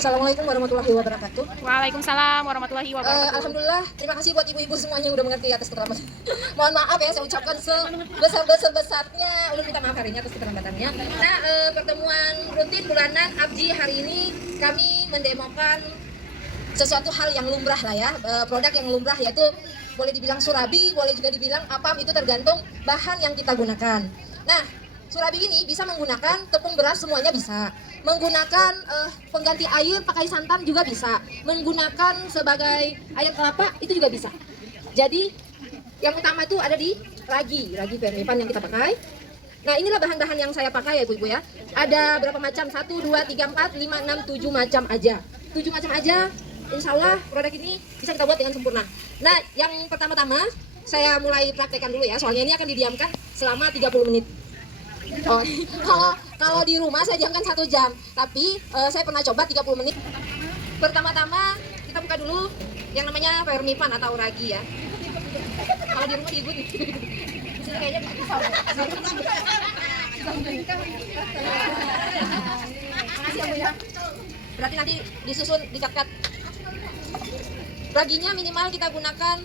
Assalamualaikum warahmatullahi wabarakatuh. Waalaikumsalam warahmatullahi wabarakatuh. Alhamdulillah, terima kasih buat ibu-ibu semuanya yang udah mengerti atas keterlambatan. Mohon maaf ya, saya ucapkan sebesar-besarnya. Ulun minta maaf hari ini atas keterlambatannya. Nah, pertemuan rutin bulanan Abji hari ini kami mendemokan sesuatu hal yang lumrah lah ya, produk yang lumrah, yaitu boleh dibilang surabi, boleh juga dibilang apam, itu tergantung bahan yang kita gunakan. Nah, surabi ini bisa menggunakan tepung beras, semuanya bisa. Menggunakan pengganti air, pakai santan juga bisa. Menggunakan sebagai air kelapa itu juga bisa. Jadi yang utama itu ada di ragi vermipan yang kita pakai. Nah, inilah bahan-bahan yang saya pakai ya ibu-ibu ya. Ada berapa macam? 1, 2, 3, 4, 5, 6, 7 macam aja. 7 macam aja. Insya Allah produk ini bisa kita buat dengan sempurna. Nah, yang pertama-tama saya mulai praktekkan dulu ya. Soalnya ini akan didiamkan selama 30 menit. Oh, kalau di rumah saya diamkan 1 jam, tapi saya pernah coba 30 menit. Pertama-tama kita buka dulu yang namanya vermipan atau ragi ya. Kalau di rumah diibut. Di sini kayaknya bisa. Makasih ya Bu ya. Berarti nanti disusun, dicat-cat. Raginya minimal kita gunakan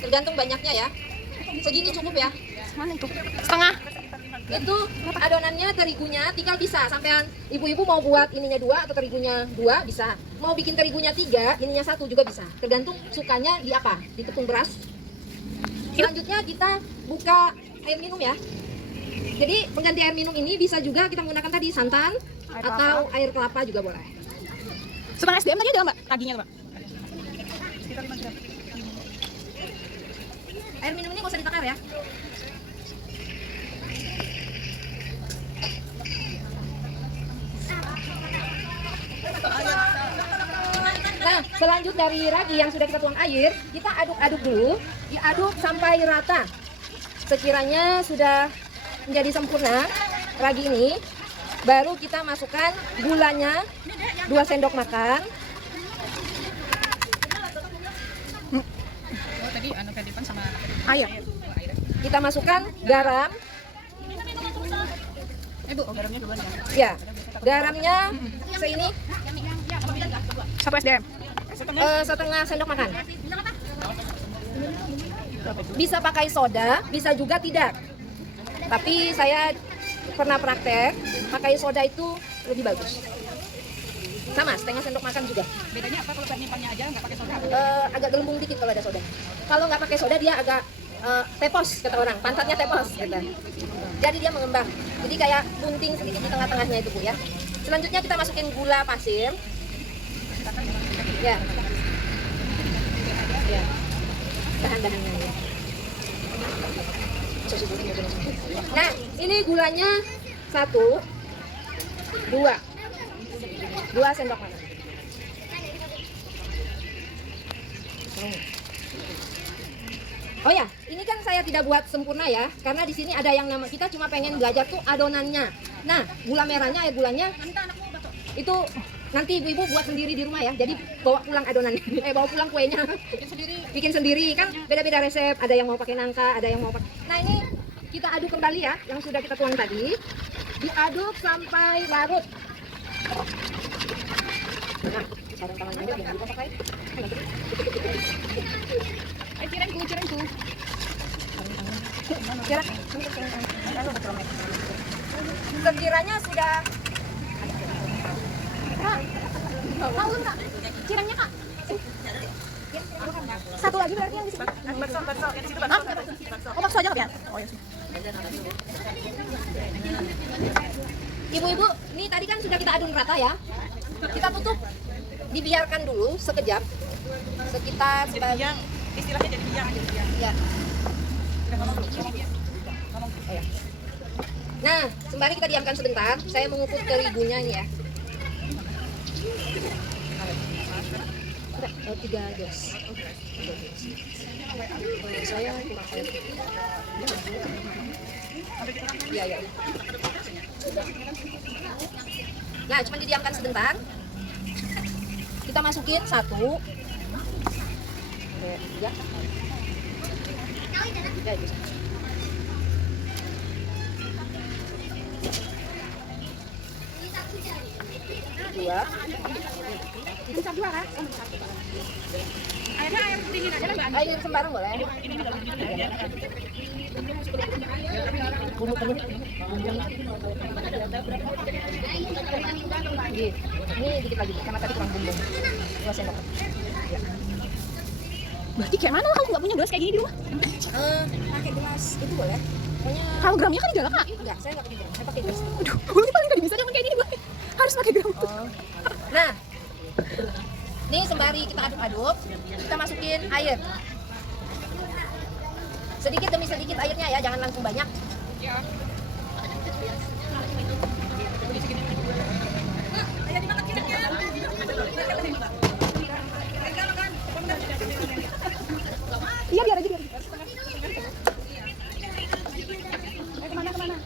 tergantung banyaknya ya. Segini cukup ya. Mana itu? Setengah. Itu adonannya, terigunya tinggal bisa sampean ibu-ibu mau buat ininya 2 atau terigunya 2 bisa, mau bikin terigunya 3 ininya 1 juga bisa, tergantung sukanya di apa, di tepung beras. Selanjutnya kita buka air minum ya. Jadi pengganti air minum ini bisa juga kita menggunakan tadi santan atau air kelapa juga boleh. Setengah SDM tadi ada mbak? Raginya mbak? Air minum ini nggak usah ditakar ya. Nah, selanjut dari ragi yang sudah kita tuang air, kita aduk-aduk dulu, diaduk sampai rata. Sekiranya sudah menjadi sempurna ragi ini, baru kita masukkan gulanya 2 sendok makan. Oh tadi vermipan sama air. Kita masukkan garam. Bu, garamnya duluan Ya, ya? garamnya seini 1 SDM. setengah sendok makan. Bisa pakai soda, bisa juga tidak. Tapi saya pernah praktek, pakai soda itu lebih bagus. Sama, setengah sendok makan juga. Bedanya apa kalau vermipannya aja nggak pakai soda? Agak gelembung dikit kalau ada soda. Kalau nggak pakai soda dia agak tepos kata orang, pantatnya tepos kata. Jadi dia mengembang. Jadi kayak bunting sedikit di tengah-tengahnya itu Bu ya. Selanjutnya kita masukin gula pasir. Ya. Ya. Bahan-bahannya ya. Nah, ini gulanya 1, 2 sendok makan. Oh ya, ini kan saya tidak buat sempurna ya, karena di sini ada yang nama kita cuma pengen belajar tuh adonannya. Nah, gula merahnya, air gulanya itu nanti ibu-ibu buat sendiri di rumah ya. Jadi bawa pulang adonannya, bawa pulang kuenya. Bikin sendiri kan beda-beda resep. Ada yang mau pakai nangka, ada yang mau pakai. Nah ini kita aduk kembali ya, yang sudah kita tuang tadi. Diaduk sampai larut. Nah, sarung tangannya jangan lupa pakai. Cirengku. Sekiranya sudah Tahu nggak? Cirengnya kak? satu lagi berarti yang di sini. Oh bakso aja nggak ya? Oh ya. Ibu-ibu, ini tadi kan sudah kita adun rata ya. Kita tutup, dibiarkan dulu sekejap, sekitar Istilahnya jadi biang. ya. Nah, sembari kita diamkan sebentar, saya mengukur terigunya ini ya. Udah, 3 gelas. Saya kurang air putih. Iya. Nah, cuma didiamkan sebentar. Kita masukin 1, 2, 3. 2, Besar dua kan? Airnya air dingin aja lah Mbak. Air sembarang boleh. Bumbu penuh. Ini dikit lagi karena tadi kurang bumbu. 2 sendok. Ya. Berarti kayak mana kamu nggak punya gelas kayak gini di rumah? Pakai gelas itu boleh. Pokoknya Kalau gramnya kan digalak kak. enggak, saya enggak pakai gelas. Saya pakai gelas. Aduh, ini paling nggak bisa jangan kayak gini gue. Harus pakai gram. Nah, ini sembari kita aduk-aduk, kita masukin air. Sedikit demi sedikit airnya ya, jangan langsung banyak. Iya biar aja biar. Kemana?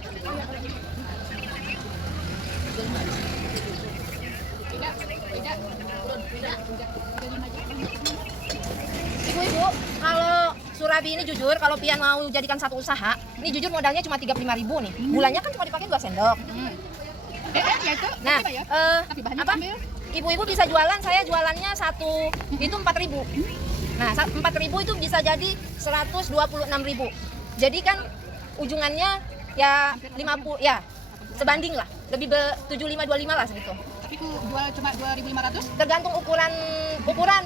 Ibu-ibu, kalau Surabi ini jujur, kalau Pian mau jadikan satu usaha, ini jujur modalnya cuma 35.000 nih. Bulannya kan cuma dipakai 2 sendok. Ya itu. Nah, Tapi bahannya apa? ambil. Ibu-ibu bisa jualan, saya jualannya satu itu 4.000. Nah, 4.000 itu bisa jadi 126.000. Jadi kan ujungannya ya 50 ya sebanding lah, lebih 75-25 lah segitu. Tapi ku jual cuma 2.500. Tergantung ukuran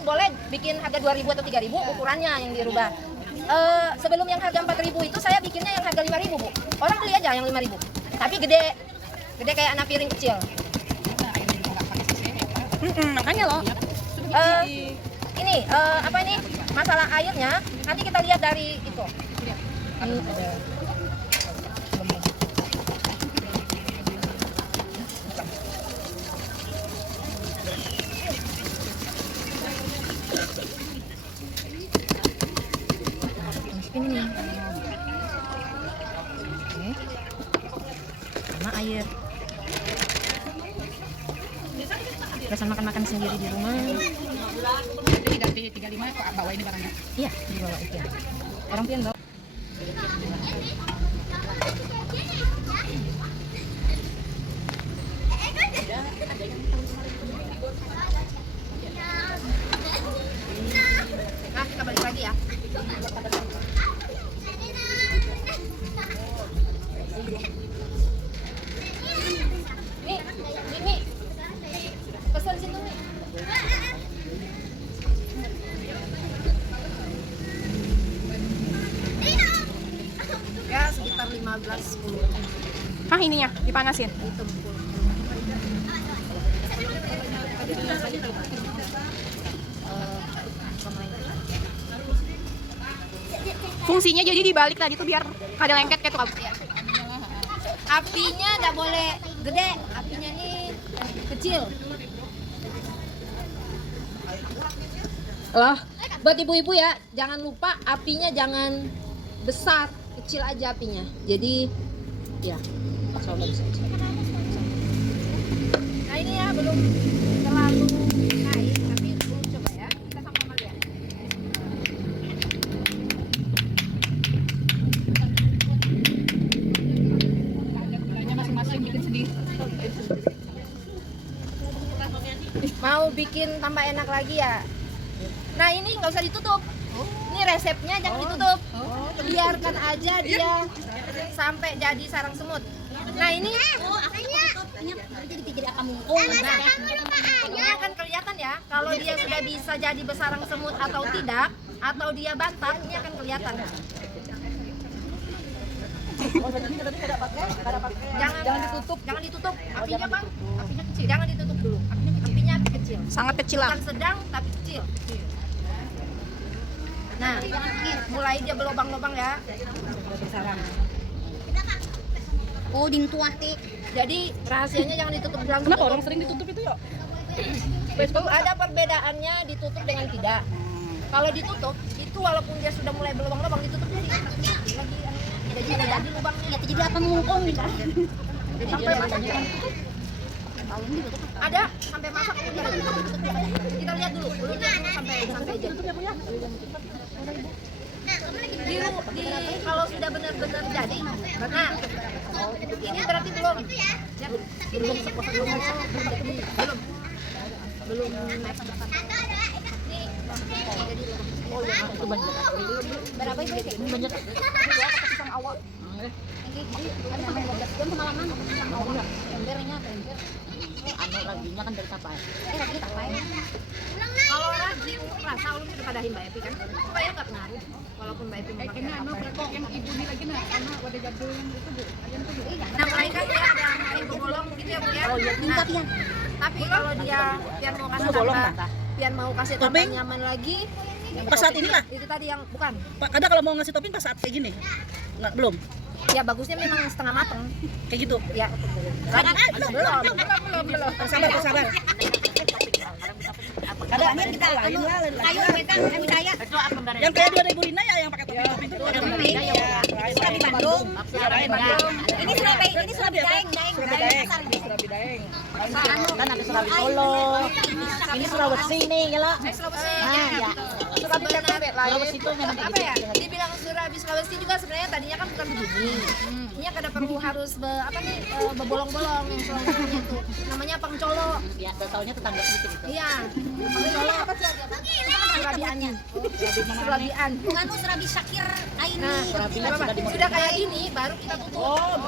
boleh bikin harga 2.000 atau 3.000, ukurannya yang dirubah. Sebelum yang harga 4.000 itu saya bikinnya yang harga 5.000, Bu. Orang beli aja yang 5.000. Tapi gede kayak anak piring kecil. Nah, airnya juga nggak pakai sisir. Makanya loh. Ini apa ini? Masalah airnya nanti kita lihat dari itu. Ini ada. Ini nih. Oke. Sama air. Biasa makan sendiri di rumah. Jadi dari 35 kok bawa ini barangnya. Iya, dibawa itu. Orang pian bawa. Nah, kita balik lagi ya. Nih. Pesan situ nih. Ya sekitar 15-10. Hah ininya dipanasin. Itu. Fungsinya jadi dibalik tadi tuh biar ada lengket kayak tuh. Apinya nggak boleh gede, apinya ini kecil. Loh, buat ibu-ibu ya, jangan lupa apinya jangan besar, kecil aja apinya. Jadi, ya, coba bisa aja. Nah ini ya belum terlalu naik, tapi belum coba ya. Kita sama-sama lihat. Masing-masing bikin sendiri. Mau bikin tambah enak lagi ya. Nah ini nggak usah ditutup. Ini resepnya jangan ditutup. Biarkan aja dia sampai jadi sarang semut. Nah ini jadi apa mungkung. Nah, ini akan kelihatan ya kalau dia sudah bisa jadi besarang semut atau tidak, atau dia bantat, ini akan kelihatan. Jangan ditutup. Apinya bang, apinya kecil. Jangan ditutup dulu. Apinya kecil. Sangat kecil lah. Bukan sedang tapi kecil. Nah, mulai dia berlubang-lubang ya. Bersarang. Oh, ding tuah ti. Jadi rahasianya jangan ditutup langsung. Kenapa orang sering ditutup itu yuk? Itu ada perbedaannya ditutup dengan tidak. Kalau ditutup itu walaupun dia sudah mulai berlubang-lubang ditutup lagi jadi jadi lubangnya. Ya, jadi apa mungkung gitu. Jadi sampai masak ada sampai masak pun ada. Kita lihat dulu sampai jadi. Kalau sudah benar-benar jadi, nah ini berarti belum. Ya, belum. belum naik berapa itu? Banyak. Pisang awal. Kan sampai 12 jam semalaman pisang awal. Embernya ember. Anu raginya kan dari kapan? Ragi tak pakai. Kalau ragi rasa ulun udah padahin Mbak Epi kan. Supaya enggak pengaruh. Walaupun Mbak Epi memakai apa. kok yang ibu ini lagi nah, karena wadah jadul yang itu Bu. Ada itu Bu. Nah, mereka dia ada yang bolong gitu ya Bu ya. Nah, tapi kalau dia pian mau kasih tambah, pian mau kasih tambah nyaman lagi. Pas saat inilah. Itu tadi yang bukan. Pak, kadang kalau mau ngasih topping pas saat kayak gini. Enggak, belum. Ya bagusnya memang setengah mateng. Kayak gitu. Ya. Belum. Sabar. Kadang kita lain lah. Ayo kita kami saya. Yang kayak 2000 Rina ya yang pakai topping itu. Sudah di Bandung. Ini Surabi Daeng. Kan ada Surabi Solo. Ini Sulawesi nih, gila. Sulawesi. Nah, ya. Sulawesi itu memang Apa ya? Dibilang Sulawesi juga sebenarnya tadinya kan bukan begini. Ini kada perlu harus bebolong-bolong yang Sulawesinya itu. Namanya pangcolo. Ya, tahunya tetangga sedikit itu. Iya. Pangcolo. Surabiannya. Surabian. Bukan Surabi Syakir Aini. Nah, sudah kayak gini baru kita tutup.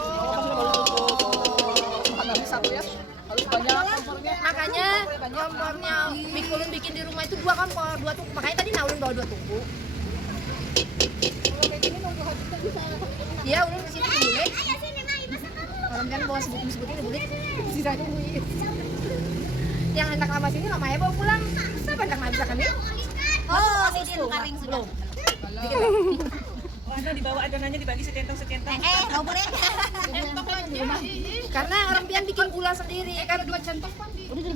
Makanya kompornya Ulun bikin di rumah itu 2 kompor, 2 tungku. Makanya tadi Ulun bawa 2 tungku. Iya, Ulun di sini bulik. Kalau kan bawa sebut ini bulik. Sisanya bulik. Yang hendak lama sini lama ya bawa pulang. Siapa hendak nggak bisa kami? Oh, Sidin Karing sudah. Ada dibawa adonannya dibagi secentong. Kau boleh. Karena orang pian bikin gula sendiri kan 2 centong bisa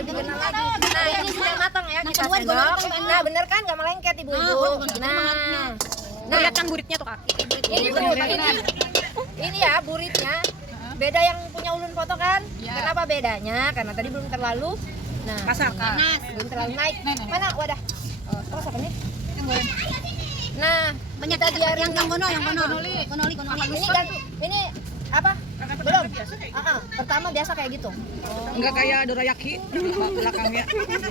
lebih kenal lagi. Nah ini sudah matang ya kita sendok. Nah bener kan nggak melengket ibu-ibu. Nah Lihat kan buritnya tuh Kak. ini ya buritnya beda yang punya ulun foto kan. Kenapa bedanya? Karena tadi belum terlalu Masak. belum terlalu naik. Mana wadah? Terus apa nih? Nah, Banyak yang Gono. ini apa? Belum. Pertama biasa kayak gitu. Enggak kayak dorayaki belakangnya.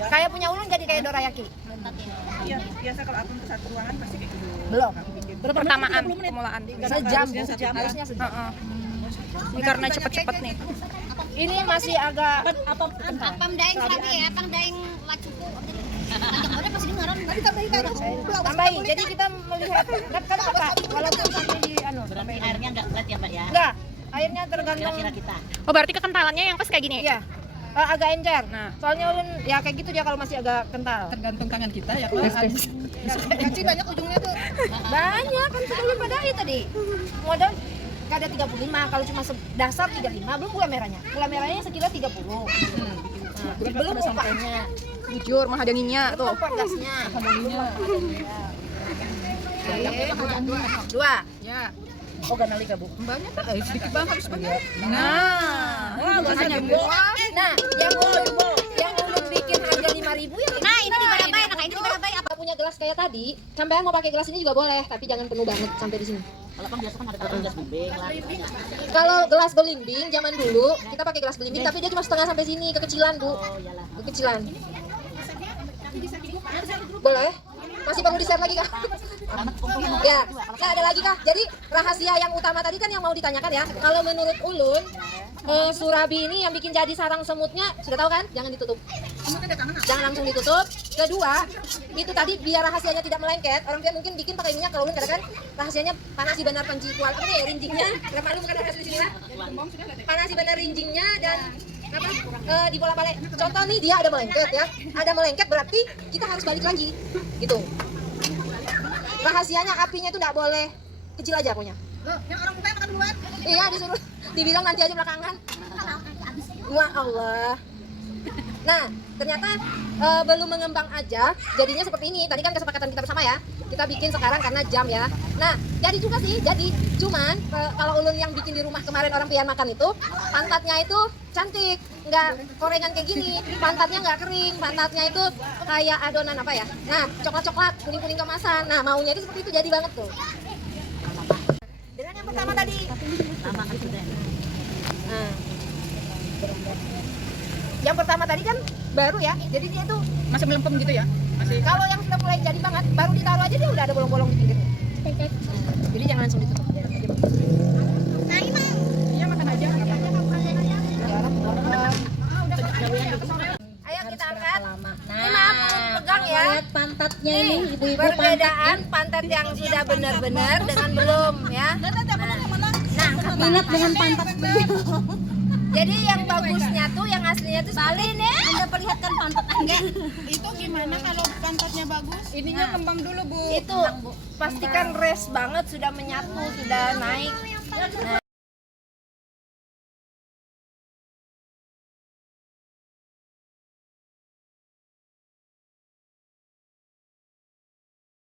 Kayak punya ulun jadi kayak dorayaki. Iya, biasa kalau akun ke satu ruangan pasti kayak gitu. Belum. Pertamaan pemulaan. Sejam. Harusnya sejam. Ini karena cepet-cepet nih. Ini masih agak Apam Daeng Surabi ya, Apam Daeng Lacuku. Ada pasti dengaran. tambahin. Jadi kita melihat kan apa? Walaupun sampai di Berarti airnya enggak flat ya, Mbak ya? enggak. Airnya tergantung. Kira-kira kita. Oh, berarti kekentalannya yang pas kayak gini. Iya. Agak encer. Nah. Soalnya ulun ya kayak gitu dia kalau masih agak kental. Tergantung tangan kita ya. Kaci banyak ujungnya tuh. Banyak kan sebelum pada itu tadi. Modal kada 35, kalau cuma dasar 35, belum gula merahnya. Gula merahnya sekilo 30. Belum upahnya. Jujur menghadanginya tuh. Kompor gasnya. Dua. Ya. Oh, ganali ka, Bu. Banyak tak? Sedikit banget harus banyak. Nah, Nah, yang ulun bikin harga 5.000 ya. Nah, ini di Barabay, ini di Barabay. Apa punya gelas kayak tadi? Sampean mau pakai gelas ini juga boleh, tapi jangan penuh banget sampai di sini. Kalau kan biasa kan ada gelas bimbing lah. Kalau gelas belimbing zaman dulu kita pakai gelas belimbing, tapi dia cuma setengah sampai sini, kekecilan Bu. Oh, iyalah. Kekecilan. Boleh? Masih perlu di-share lagi kah? Ya, nah ada lagi kah? Jadi rahasia yang utama tadi kan yang mau ditanyakan ya. Kalau menurut ulun, Surabi ini yang bikin jadi sarang semutnya sudah tahu kan? Jangan ditutup. Jangan langsung ditutup. Kedua, itu tadi biar rahasianya tidak melengket. Orang dia mungkin bikin pakai minyak. Kalau ulun katakan rahasianya panasi benar panci kual. Apa nih rinjingnya? Maklum kan ada di sini lah. Panasi benar rinjingnya dan apa di bola balik. Contoh nih dia ada melengket ya. Ada melengket berarti kita harus balik lagi. Gitu. Rahasianya apinya itu nggak boleh kecil aja punya. Yang orang mukanya makan duluan. Iya disuruh dibilang nanti aja belakangan. Wah Allah. Nah ternyata belum mengembang aja jadinya seperti ini. Tadi kan kesepakatan kita bersama ya. Kita bikin sekarang karena jam ya. Nah jadi juga sih. Jadi cuman kalau ulun yang bikin di rumah kemarin orang pian makan itu pantatnya itu cantik, nggak korengan kayak gini. Pantatnya nggak kering. Pantatnya itu kayak adonan apa ya? Nah coklat-coklat, kuning-kuning kemasan. Nah maunya itu seperti itu jadi banget tuh. Dengan yang pertama tadi. Lama kan sudah. Nah. Yang pertama tadi kan baru ya, jadi dia tuh masih melempem gitu ya. Masih. Kalau yang sudah mulai jadi banget, baru ditaruh aja dia udah ada bolong-bolong di pinggirnya. Jadi jangan langsung ditutup. Ya, jadi bagus. Nah, ini mah. Iya makan aja. Ayo kita angkat. Nah, Ini maaf, pegang ya. lihat pantatnya ini ibu-ibu Perbedaan pantat yang sudah benar-benar dengan belum ya. Nah, minat dengan pantat beliau. jadi yang bagusnya tuh, yang aslinya tuh salin ya. Anda perlihatkan pantat Anda. Itu gimana kalau pantatnya bagus? Ininya kembang dulu, Bu. Itu pastikan res banget, sudah menyatu, sudah naik. Nah,